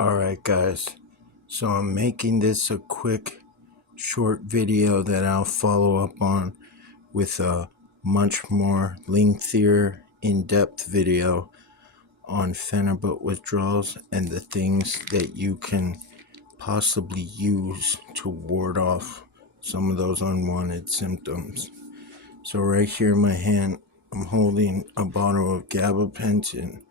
Alright guys, so I'm making this a quick short video that I'll follow up on with a much more lengthier in-depth video on phenibut withdrawals and the things that you can possibly use to ward off some of those unwanted symptoms. So right here in my hand, I'm holding a bottle of Gabapentin.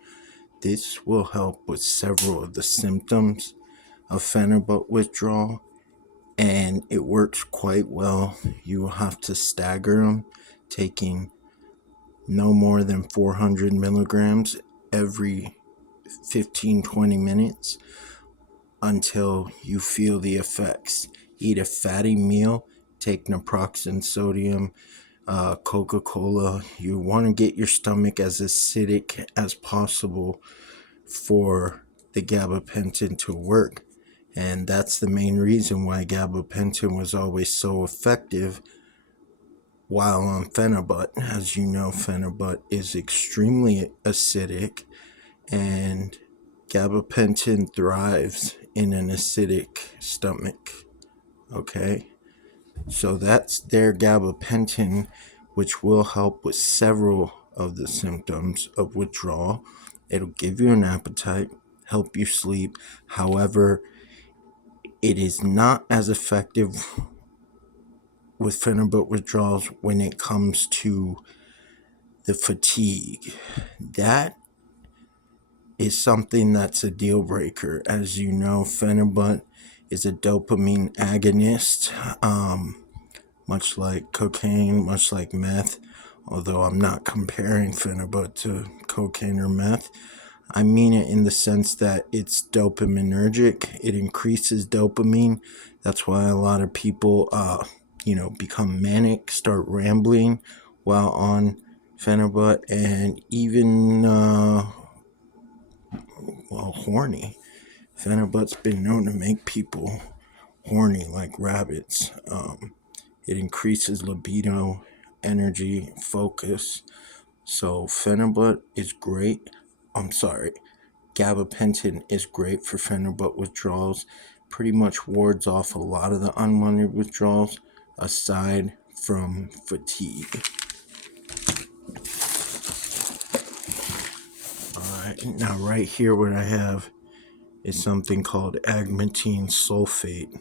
This will help with several of the symptoms of phenibut withdrawal, and it works quite well. You will have to stagger them, taking no more than 400 milligrams every 15-20 minutes until you feel the effects. Eat a fatty meal, take naproxen sodium, Coca-Cola. You want to get your stomach as acidic as possible for the gabapentin to work. And that's the main reason why gabapentin was always so effective while on phenibut. As you know, phenibut is extremely acidic, and gabapentin thrives in an acidic stomach. Okay, so that's their gabapentin, which will help with several of the symptoms of withdrawal. It'll give you an appetite, help you sleep. However, it is not as effective with phenibut withdrawals when it comes to the fatigue. That is something that's a deal breaker. As you know, phenibut is a dopamine agonist, much like cocaine, much like meth. Although I'm not comparing phenibut to cocaine or meth, I mean it in the sense that it's dopaminergic. It increases dopamine. That's why a lot of people, become manic, start rambling while on phenibut, and even, horny. Phenibut's been known to make people horny like rabbits. It increases libido, energy, focus. So phenibut is great. Gabapentin is great for phenibut withdrawals. Pretty much wards off a lot of the unwanted withdrawals aside from fatigue. Alright, now right here what I have is something called agmatine sulfate.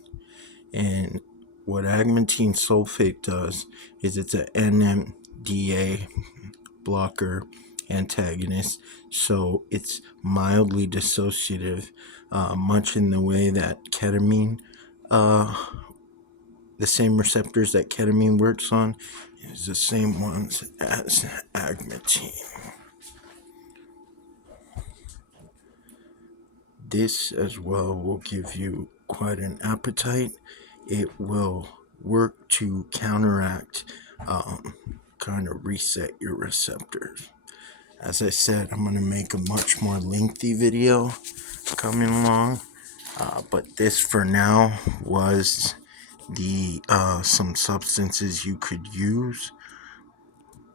And what agmatine sulfate does is it's an NMDA blocker antagonist, so it's mildly dissociative, much in the way that ketamine, the same receptors that ketamine works on is the same ones as agmatine. This as well will give you quite an appetite. It will work to counteract, kind of reset your receptors. As I said, I'm going to make a much more lengthy video coming along, but this for now was the some substances you could use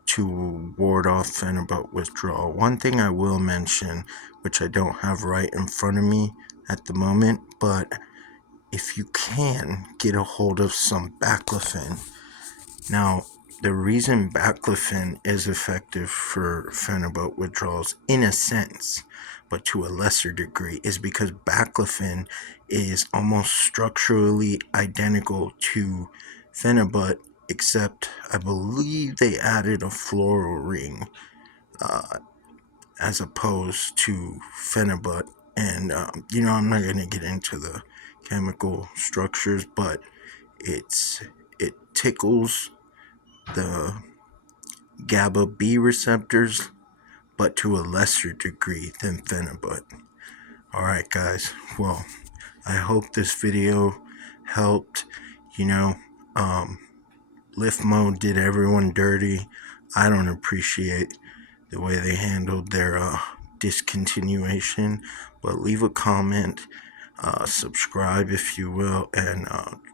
to ward off phenibut withdrawal. One thing I will mention, which I don't have right in front of me at the moment, but if you can get a hold of some baclofen. Now, the reason baclofen is effective for phenibut withdrawals, in a sense, but to a lesser degree, is because baclofen is almost structurally identical to phenibut, except I believe they added a floral ring as opposed to phenibut. And, I'm not going to get into the chemical structures, but it tickles the GABA B receptors, but to a lesser degree than phenibut. Alright guys, well, I hope this video helped. Lift mode did everyone dirty. I don't appreciate the way they handled their discontinuation, but leave a comment, subscribe if you will, and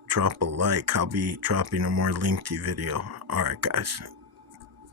drop a like. I'll be dropping a more lengthy video. Alright guys,